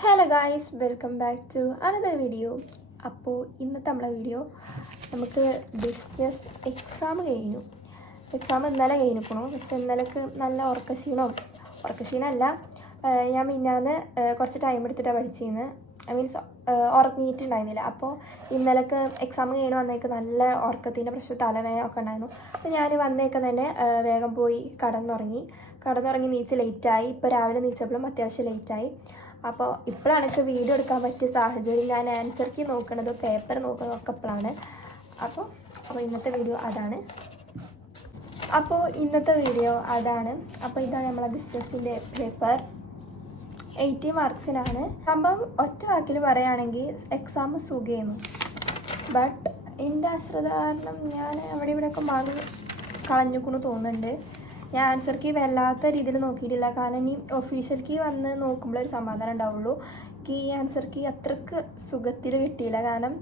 Hello guys, welcome back to another video. അപ്പോൾ ഇന്നത്തെ നമ്മളെ വീഡിയോ നമുക്ക് ബിസിനസ് എക്സാം ഇന്നലെ കഴിഞ്ഞിരിക്കണു. പക്ഷെ ഇന്നലേക്ക് നല്ല ഉറക്കക്ഷീണമല്ല. ഞാൻ മിന്നാന്ന് കുറച്ച് ടൈം എടുത്തിട്ടാണ് പഠിച്ചിരുന്നത്. മീൻസ് ഉറങ്ങിയിട്ടുണ്ടായിരുന്നില്ല. അപ്പോൾ ഇന്നലേക്ക് എക്സാം കഴിഞ്ഞ് വന്നേക്ക് നല്ല ഉറക്കത്തിൻ്റെ പ്രശ്നം, തലവേദന ഒക്കെ ഉണ്ടായിരുന്നു. അപ്പോൾ ഞാൻ വന്നേക്ക് തന്നെ വേഗം പോയി കടന്നുറങ്ങി നീച്ച് ലേറ്റായി. ഇപ്പോൾ രാവിലെ നീച്ചപ്പോഴും അത്യാവശ്യം ലേറ്റായി. അപ്പോൾ ഇപ്പോഴാണ് എനിക്ക് വീഡിയോ എടുക്കാൻ പറ്റിയ സാഹചര്യം. ഞാൻ ആൻസർ കീ നോക്കണത്, പേപ്പർ നോക്കണതും ഒക്കെ ഇപ്പോഴാണ്. അപ്പോൾ ഇന്നത്തെ വീഡിയോ അതാണ്. അപ്പോൾ ഇതാണ് നമ്മളെ ബിസിനസ്സിൻ്റെ പേപ്പർ. 80 മാർക്സിനാണ്. സംഭവം ഒറ്റ വാക്കിൽ പറയുകയാണെങ്കിൽ എക്സാം സുഖമായിരുന്നു. ബട്ട് എൻ്റെ അശ്രദ്ധ കാരണം ഞാൻ അവിടെ ഇവിടെയൊക്കെ മാർക്ക് കളഞ്ഞുക്കുന്നു തോന്നുന്നുണ്ട്. ഞാൻ ആൻസർ കീ വല്ലാത്ത രീതിയിൽ നോക്കിയിട്ടില്ല. കാരണം ഇനി ഒഫീഷ്യൽ കീ വന്ന് നോക്കുമ്പോൾ ഒരു സമാധാനം ഉണ്ടാവുള്ളൂ. എനിക്ക് ഈ ആൻസർ കീ അത്രക്ക് സുഖത്തിൽ കിട്ടിയില്ല. കാരണം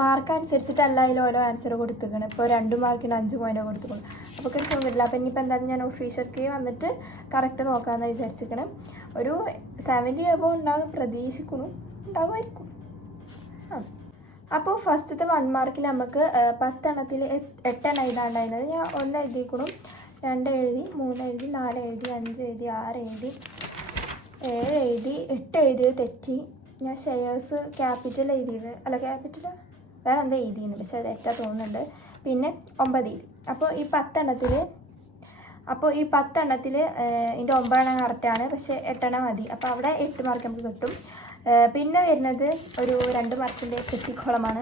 മാർക്ക് അനുസരിച്ചിട്ടല്ല അതിൽ ഓരോ ആൻസർ കൊടുത്തിരിക്കണം. ഇപ്പോൾ 2 മാർക്കിന് 5 പോയിൻ്റ് കൊടുത്തിരിക്കണം. അപ്പോൾ ഒരു സുഖം കിട്ടില്ല. അപ്പോൾ ഇനിയിപ്പോൾ എന്തായാലും ഞാൻ ഒഫീഷ്യൽ കീ വന്നിട്ട് കറക്റ്റ് നോക്കാമെന്ന് വിചാരിച്ചിരിക്കണം. ഒരു 70 എബോവ് ഉണ്ടാവുമായിരിക്കും. അപ്പോൾ ഫസ്റ്റത്തെ 1 മാർക്കിൽ നമുക്ക് 10 എണ്ണത്തിൽ 8 എണ്ണം എഴുതാണ്ടായിരുന്നത്. ഞാൻ 1 എഴുതിക്കണം, 2 എഴുതി, 3 എഴുതി, 4 എഴുതി, 5 എഴുതി, 6 എഴുതി, 7 എഴുതി, 8 എഴുതിയത് തെറ്റി. ഞാൻ ഷെയർസ് ക്യാപിറ്റൽ വേറെ എന്താ എഴുതിയിരുന്നു, പക്ഷെ അത് തെറ്റാ തോന്നുന്നുണ്ട്. പിന്നെ 9 എഴുതി. അപ്പോൾ ഈ 10 എണ്ണത്തിൽ ഇതിൻ്റെ 9 എണ്ണം കറക്റ്റാണ്, പക്ഷേ 8 എണ്ണം മതി. അപ്പോൾ അവിടെ 8 മാർക്ക് നമുക്ക് കിട്ടും. പിന്നെ വരുന്നത് ഒരു 2 മാർക്കിൻ്റെ പെട്ടിക്കോളമാണ്.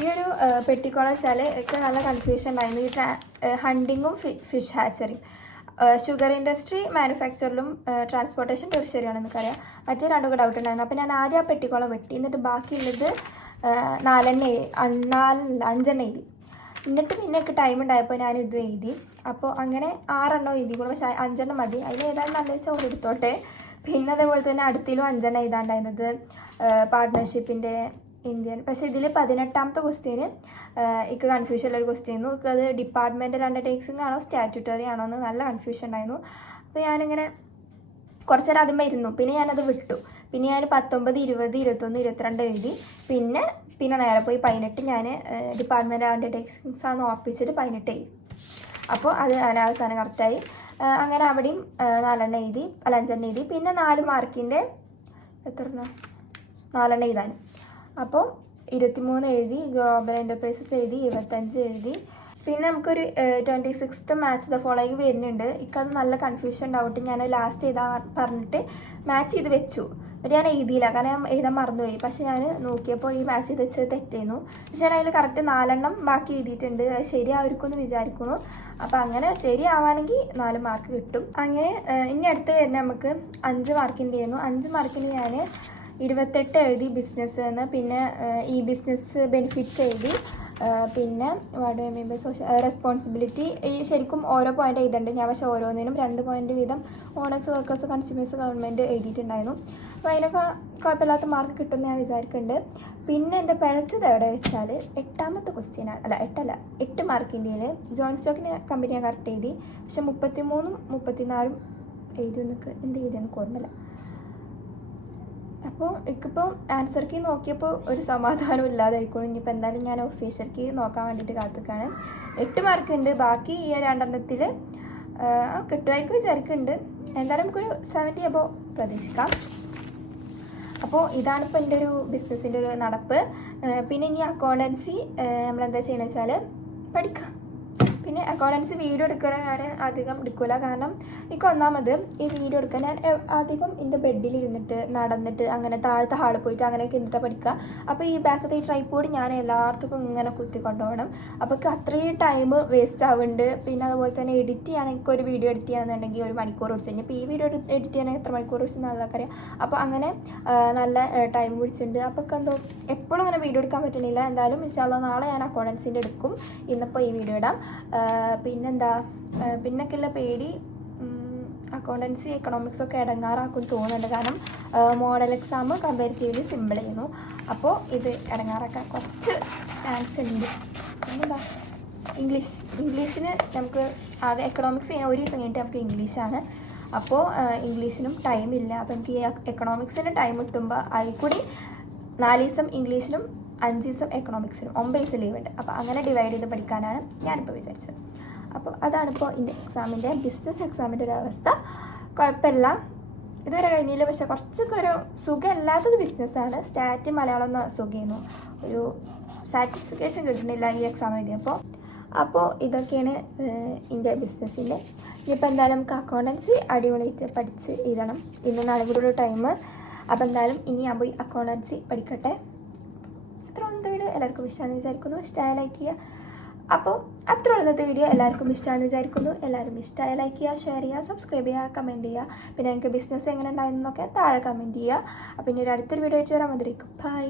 ഈ ഒരു പെട്ടിക്കോളം വെച്ചാൽ ഒക്കെ നല്ല കൺഫ്യൂഷൻ ഉണ്ടായിരുന്നു. ഈ ഹണ്ടിങ്ങും ഫിഷ് ഹാച്ചറിയും, ഷുഗർ ഇൻഡസ്ട്രി, മാനുഫാക്ചറിലും ട്രാൻസ്പോർട്ടേഷൻ ടെറിഷറിയാണെന്ന് എനിക്കറിയാം. മറ്റേ 2 കൂടെ ഡൗട്ട് ഉണ്ടായിരുന്നു. അപ്പോൾ ഞാൻ ആദ്യം ആ പെട്ടിക്കോളം വെട്ടി, എന്നിട്ട് ബാക്കിയുള്ളത് 5 എണ്ണം എഴുതി. എന്നിട്ട് പിന്നെ എനിക്ക് ടൈം ഉണ്ടായപ്പോൾ ഞാൻ ഇത് എഴുതി. അപ്പോൾ അങ്ങനെ 6 എണ്ണം എഴുതിക്കോളൂ, പക്ഷേ 5 എണ്ണം മതി. അതിൽ ഏതായാലും നല്ല വെച്ചാൽ ഓടി എടുത്തോട്ടെ. പിന്നെ അതേപോലെ തന്നെ അടുത്തിലും 5 എണ്ണം എഴുതാണ്ടായിരുന്നത് പാർട്ട്ണർഷിപ്പിൻ്റെ ഇന്ത്യൻ. പക്ഷേ ഇതിൽ 18ാമത്തെ ക്വസ്റ്റ്യന് എനിക്ക് കൺഫ്യൂഷൻ ഉള്ളൊരു ക്വസ്റ്റ്യൻ. അത് ഡിപ്പാർട്ട്മെൻറ്റൽ അണ്ടർടേക്കിംഗ് ആണോ സ്റ്റാറ്റ്യൂട്ടറി ആണോ എന്ന് നല്ല കൺഫ്യൂഷൻ ഉണ്ടായിരുന്നു. അപ്പോൾ ഞാനിങ്ങനെ കുറച്ച് നേരം അതുമ്പോൾ ഇരുന്നു. പിന്നെ ഞാനത് വിട്ടു. പിന്നെ ഞാൻ 19, 20, 21, 22 എഴുതി. പിന്നെ നേരെ പോയി 18 ഞാൻ ഡിപ്പാർട്ട്മെൻറ്റൽ അണ്ടർടേക്കിങ്സ് ആണെന്ന് ഉറപ്പിച്ചിട്ട് 18 എഴുതി. അപ്പോൾ അത് അവസാനം കറക്റ്റായി. അങ്ങനെ അവിടെയും 4 എണ്ണം എഴുതി, 5 എണ്ണം എഴുതി. പിന്നെ 4 മാർക്കിൻ്റെ 4 എണ്ണം എഴുതാനും. അപ്പോൾ 23 എഴുതി, ഗ്ലോബൽ എൻ്റർപ്രൈസസ് എഴുതി, 25 എഴുതി. പിന്നെ നമുക്കൊരു 26th മാച്ച് ദ ഫോളോയിങ് വരുന്നുണ്ട്. എനിക്കത് നല്ല കൺഫ്യൂഷൻ ഉണ്ടാവട്ടെ. ഞാൻ ലാസ്റ്റ് എഴുതാൻ പറഞ്ഞിട്ട് മാച്ച് ചെയ്ത് വെച്ചു. എന്നിട്ട് ഞാൻ എഴുതിയില്ല, കാരണം ഞാൻ എഴുതാൻ മറന്നുപോയി. പക്ഷെ ഞാൻ നോക്കിയപ്പോൾ ഈ മാച്ച് ചെയ്ത് വെച്ചത് തെറ്റായിരുന്നു. പക്ഷെ ഞാൻ അതിൽ കറക്റ്റ് 4 എണ്ണം ബാക്കി എഴുതിയിട്ടുണ്ട്. ശരിയായിരിക്കുമെന്ന് വിചാരിക്കുന്നു. അപ്പോൾ അങ്ങനെ ശരിയാവുകയാണെങ്കിൽ 4 മാർക്ക് കിട്ടും. അങ്ങനെ ഇനി അടുത്ത് വരുന്ന നമുക്ക് 5 മാർക്കിൻ്റെ ആയിരുന്നു. 5 മാർക്കിന് ഞാൻ 28 എഴുതി ബിസിനസ് എന്ന്. പിന്നെ ഈ ബിസിനസ് ബെനിഫിറ്റ്സ് എഴുതി. പിന്നെ റെസ്പോൺസിബിലിറ്റി ഈ ശരിക്കും ഓരോ പോയിൻ്റ് എഴുതേണ്ടത്. ഞാൻ പക്ഷേ ഓരോന്നിനും 2 പോയിൻ്റ് വീതം ഓണേഴ്സ്, വർക്കേഴ്സ്, കൺസ്യൂമേഴ്സ്, ഗവൺമെൻറ് എഴുതിയിട്ടുണ്ടായിരുന്നു. അപ്പോൾ അതിനൊക്കെ കുഴപ്പമില്ലാത്ത മാർക്ക് കിട്ടുമെന്ന് ഞാൻ വിചാരിക്കുന്നുണ്ട്. പിന്നെ എൻ്റെ പിഴച്ചത് എവിടെ വെച്ചാൽ 8ാമത്തെ ക്വസ്റ്റ്യനാണ്, 8 മാർക്കിൻ്റെ ജോയിൻ സ്റ്റോക്കിന് കമ്പനി ഞാൻ കറക്റ്റ് എഴുതി. പക്ഷെ 33ഉം 34ഉം എഴുതി എന്ത് എഴുതിയെന്ന് ഓർമ്മയില്ല. അപ്പോൾ എനിക്കിപ്പോൾ ആൻസർ കീ നോക്കിയപ്പോൾ ഒരു സമാധാനം ഇല്ലാതായിക്കോളും. ഇനിയിപ്പോൾ എന്തായാലും ഞാൻ ഒഫീഷ്യൽ കീ നോക്കാൻ വേണ്ടിയിട്ട് കാത്തിക്കാണ്. 8 മാർക്കുണ്ട്. ബാക്കി ഈ 2 എണ്ണത്തിൽ കിട്ടുമായിരിക്കും വിചാരിക്കുന്നുണ്ട്. എന്തായാലും നമുക്കൊരു 70 എബോവ് പ്രതീക്ഷിക്കാം. അപ്പോൾ ഇതാണിപ്പോൾ എൻ്റെ ഒരു ബിസിനസ്സിൻ്റെ ഒരു നടപ്പ്. പിന്നെ ഇനി അക്കൗണ്ടൻസി നമ്മളെന്താ ചെയ്യുന്നത് വെച്ചാൽ പഠിക്കാം. പിന്നെ അക്കൗണ്ടൻസി വീഡിയോ എടുക്കാൻ ഞാൻ അധികം എടുക്കില്ല. കാരണം എനിക്ക് ഒന്നാമത് ഈ വീഡിയോ എടുക്കാൻ ഞാൻ അധികം എൻ്റെ ബെഡിലിരുന്നിട്ട് നടന്നിട്ട് അങ്ങനെ താഴത്തെ ഹാളിൽ പോയിട്ട് അങ്ങനെയൊക്കെ ഇരുന്നിട്ടാണ് പഠിക്കുക. അപ്പോൾ ഈ ബാക്കത്തെ ഈ ട്രൈപോഡ് ഞാൻ എല്ലായിടത്തും ഇങ്ങനെ കുത്തിക്കൊണ്ടുപോകണം. അപ്പോൾ അത്രയും ടൈം വേസ്റ്റ് ആവുന്നുണ്ട്. പിന്നെ അതുപോലെ തന്നെ എഡിറ്റ് ചെയ്യാൻ എനിക്കൊരു വീഡിയോ എഡിറ്റ് ചെയ്യാന്നുണ്ടെങ്കിൽ 1 മണിക്കൂർ പിടിച്ചു കഴിഞ്ഞാൽ ഇപ്പോൾ ഈ വീഡിയോ എഡിറ്റ് ചെയ്യാൻ എത്ര മണിക്കൂർ പിടിച്ചെന്ന് നല്ലതറിയാം. അപ്പോൾ അങ്ങനെ നല്ല ടൈം പിടിച്ചിട്ടുണ്ട്. അപ്പോൾ എന്തോ എപ്പോഴും ഇങ്ങനെ വീഡിയോ എടുക്കാൻ പറ്റുന്നില്ല. എന്തായാലും ഇൻഷാല്ലാ നാളെ ഞാൻ അക്കൗണ്ടൻസിൻ്റെ എടുക്കും. ഇന്നിപ്പോൾ ഈ വീഡിയോ ഇടാം. പിന്നൊക്കെയുള്ള പേടി അക്കൗണ്ടൻസി എക്കണോമിക്സൊക്കെ ഇടങ്ങാറാക്കും തോന്നുന്നുണ്ട്. കാരണം മോഡൽ എക്സാം കമ്പാരിറ്റീവ്ലി സിമ്പിൾ ചെയ്യുന്നു. അപ്പോൾ ഇത് ഇടങ്ങാറാക്കാൻ കുറച്ച് ചാൻസ് ഉണ്ട്. പിന്നെന്താ ഇംഗ്ലീഷിന് നമുക്ക് ആകെ എക്കണോമിക്സ് ചെയ്യാൻ 1 ദിവസം കഴിഞ്ഞിട്ട് നമുക്ക് ഇംഗ്ലീഷാണ്. അപ്പോൾ ഇംഗ്ലീഷിനും ടൈമില്ല. അപ്പോൾ എനിക്ക് ഈ എക്കണോമിക്സിന് ടൈം കിട്ടുമ്പോൾ അതിൽ കൂടി 4 ദിവസം ഇംഗ്ലീഷിനും 5 ദിവസം എക്കണോമിക്സിനും 9 ദിവസം ലീവ് ഉണ്ട്. അപ്പോൾ അങ്ങനെ ഡിവൈഡ് ചെയ്ത് പഠിക്കാനാണ് ഞാനിപ്പോൾ വിചാരിച്ചത്. അപ്പോൾ അതാണിപ്പോൾ എൻ്റെ എക്സാമിൻ്റെ ബിസിനസ് എക്സാമിൻ്റെ ഒരു അവസ്ഥ. കുഴപ്പമില്ല, ഇതുവരെ കഴിഞ്ഞില്ല. പക്ഷേ കുറച്ചൊക്കെ ഒരു സുഖമില്ലാത്തത് ബിസിനസ്സാണ്. സ്റ്റാറ്റ് മലയാളം ഒന്ന് സുഖമായിരുന്നു, ഒരു സാറ്റിസ്ഫിക്കേഷൻ കിട്ടുന്നില്ല ഈ എക്സാം എഴുതിയപ്പോൾ. അപ്പോൾ ഇതൊക്കെയാണ് എൻ്റെ ബിസിനസ്സിൻ്റെ. ഇനിയിപ്പോൾ എന്തായാലും നമുക്ക് അക്കൗണ്ടൻസി അടിപൊളിയായിട്ട് പഠിച്ച് എഴുതണം. ഇന്ന് നാളെ കൂടെ ഒരു ടൈം. അപ്പോൾ എന്തായാലും ഇനി ഞാൻ പോയി അക്കൗണ്ടൻസി പഠിക്കട്ടെ. അത്ര ഇന്നത്തെ വീഡിയോ എല്ലാവർക്കും ഇഷ്ടമാണെന്ന് വിചാരിക്കുന്നു. ഇഷ്ടമായ ലൈക്ക് ചെയ്യുക. അപ്പോൾ അത്ര ഇന്നത്തെ വീഡിയോ എല്ലാവർക്കും ഇഷ്ടമാണെന്ന് വിചാരിക്കുന്നു. എല്ലാവരും ഇഷ്ടമായ ലൈക്ക് ചെയ്യുക, ഷെയർ ചെയ്യുക, സബ്സ്ക്രൈബ് ചെയ്യുക, കമൻറ്റ് ചെയ്യുക. പിന്നെ എനിക്ക് ബിസിനസ് എങ്ങനെ ഉണ്ടായിരുന്നൊക്കെ താഴെ കമൻറ്റ് ചെയ്യുക. അപ്പോൾ ഇനി ഒരു അടുത്തൊരു വീഡിയോ വെച്ച് വരാൻ മതിയായിരിക്കും. ബൈ.